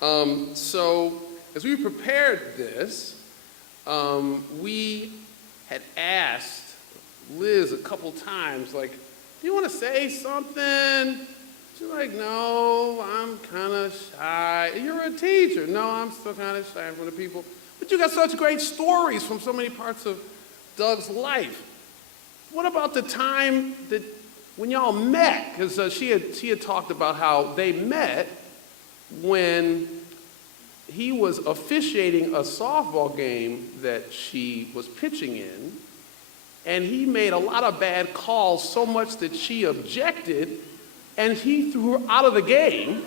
So as we prepared this, we had asked Liz a couple times, like, do you want to say something? She's like, no, I'm kind of shy. You're a teacher. No, I'm still kind of shy in front of people. But you got such great stories from so many parts of Doug's life. What about the time that when y'all met? Because she had talked about how they met when he was officiating a softball game that she was pitching in, and he made a lot of bad calls, so much that she objected, and he threw her out of the game.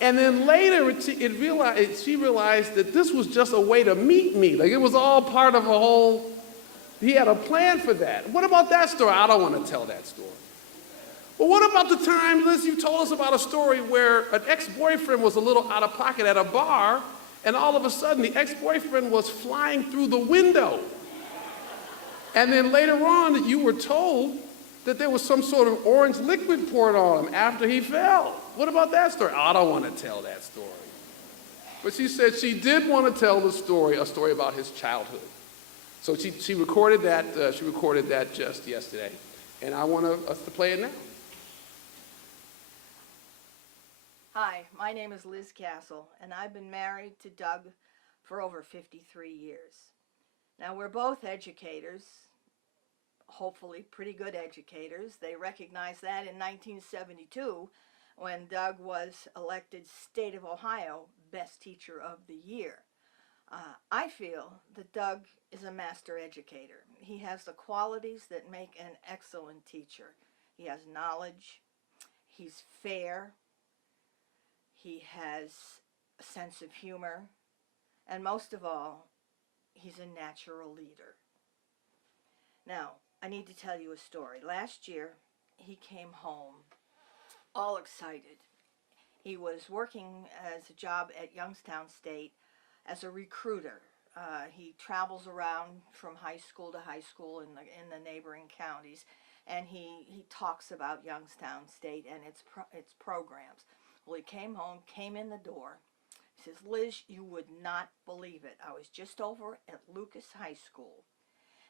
And then later, she realized that this was just a way to meet me. Like, it was all part of a whole, he had a plan for that. What about that story? I don't want to tell that story. Well, what about the time, Liz, you told us about a story where an ex-boyfriend was a little out of pocket at a bar, and all of a sudden the ex-boyfriend was flying through the window. And then later on, you were told that there was some sort of orange liquid poured on him after he fell. What about that story? I don't want to tell that story. But she said she did want to tell the story, a story about his childhood. So she recorded that just yesterday, and I want us to play it now. Hi, my name is Liz Castle, and I've been married to Doug for over 53 years. Now, we're both educators, hopefully pretty good educators. They recognized that in 1972 when Doug was elected State of Ohio Best Teacher of the Year. I feel that Doug is a master educator. He has the qualities that make an excellent teacher. He has knowledge, he's fair, he has a sense of humor, and most of all, he's a natural leader. Now, I need to tell you a story. Last year, he came home all excited. He was working as a job at Youngstown State as a recruiter. He travels around from high school to high school in the neighboring counties, and he talks about Youngstown State and its programs. Well, he came home, came in the door. He says, Liz, you would not believe it. I was just over at Lucas High School,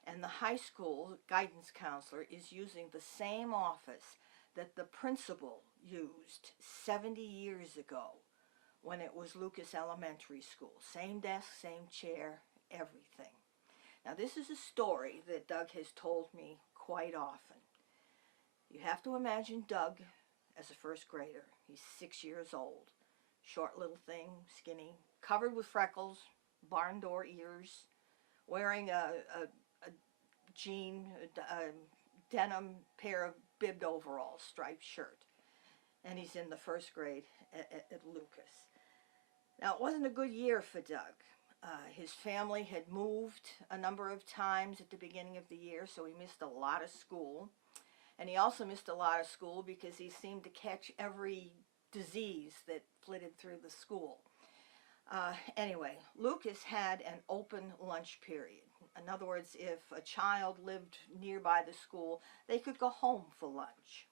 and the high school guidance counselor is using the same office that the principal used 70 years ago when it was Lucas Elementary School. Same desk, same chair, everything. Now, this is a story that Doug has told me quite often. You have to imagine Doug as a first grader. He's 6 years old. Short little thing, skinny, covered with freckles, barn door ears, wearing a denim pair of bibbed overalls, striped shirt. And he's in the first grade at Lucas. Now, it wasn't a good year for Doug. His family had moved a number of times at the beginning of the year, so he missed a lot of school. And he also missed a lot of school because he seemed to catch every disease that flitted through the school. Anyway, Lucas had an open lunch period. In other words, if a child lived nearby the school, they could go home for lunch.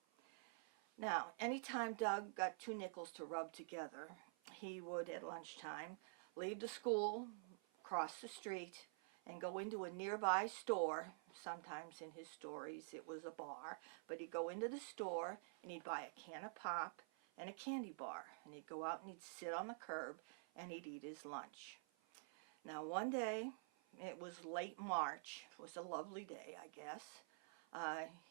Now, anytime Doug got 2 nickels to rub together, he would, at lunchtime, leave the school, cross the street, and go into a nearby store. Sometimes in his stories it was a bar, but he'd go into the store and he'd buy a can of pop and a candy bar, and he'd go out and he'd sit on the curb and he'd eat his lunch. Now, one day, it was late March. It was a lovely day, I guess.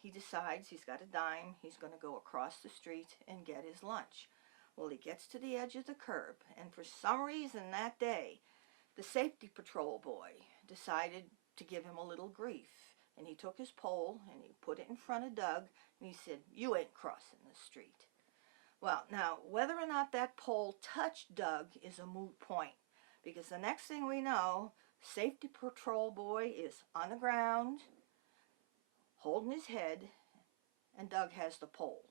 He decides he's got a dime. He's going to go across the street and get his lunch. Well, he gets to the edge of the curb, and for some reason that day, the safety patrol boy decided to give him a little grief. And he took his pole and he put it in front of Doug, and he said, "You ain't crossing the street." Well, now, whether or not that pole touched Doug is a moot point, because the next thing we know, safety patrol boy is on the ground, holding his head, and Doug has the pole.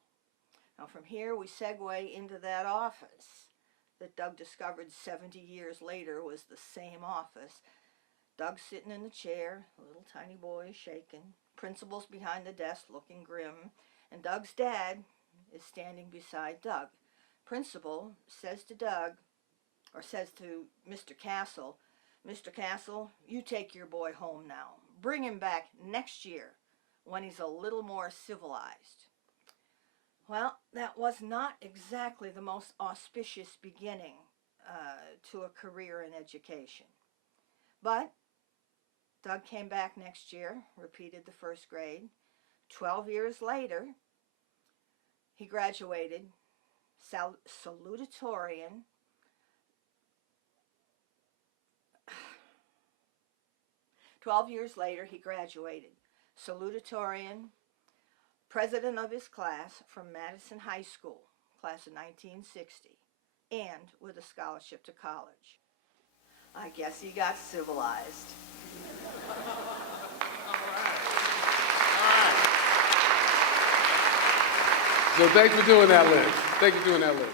Now, from here, we segue into that office that Doug discovered 70 years later was the same office. Doug's sitting in the chair, a little tiny boy shaking. Principal's behind the desk looking grim, and Doug's dad is standing beside Doug. principal says to Doug, or says to Mr. Castle, Mr. Castle, you take your boy home now. Bring him back next year when he's a little more civilized. Well, that was not exactly the most auspicious beginning to a career in education. But Doug came back next year, repeated the first grade. 12 years later, he graduated salutatorian. 12 years later, he graduated salutatorian, president of his class from Madison High School, class of 1960, and with a scholarship to college. I guess he got civilized. All right. So thanks for doing that, Liz. Thanks for doing that, Liz.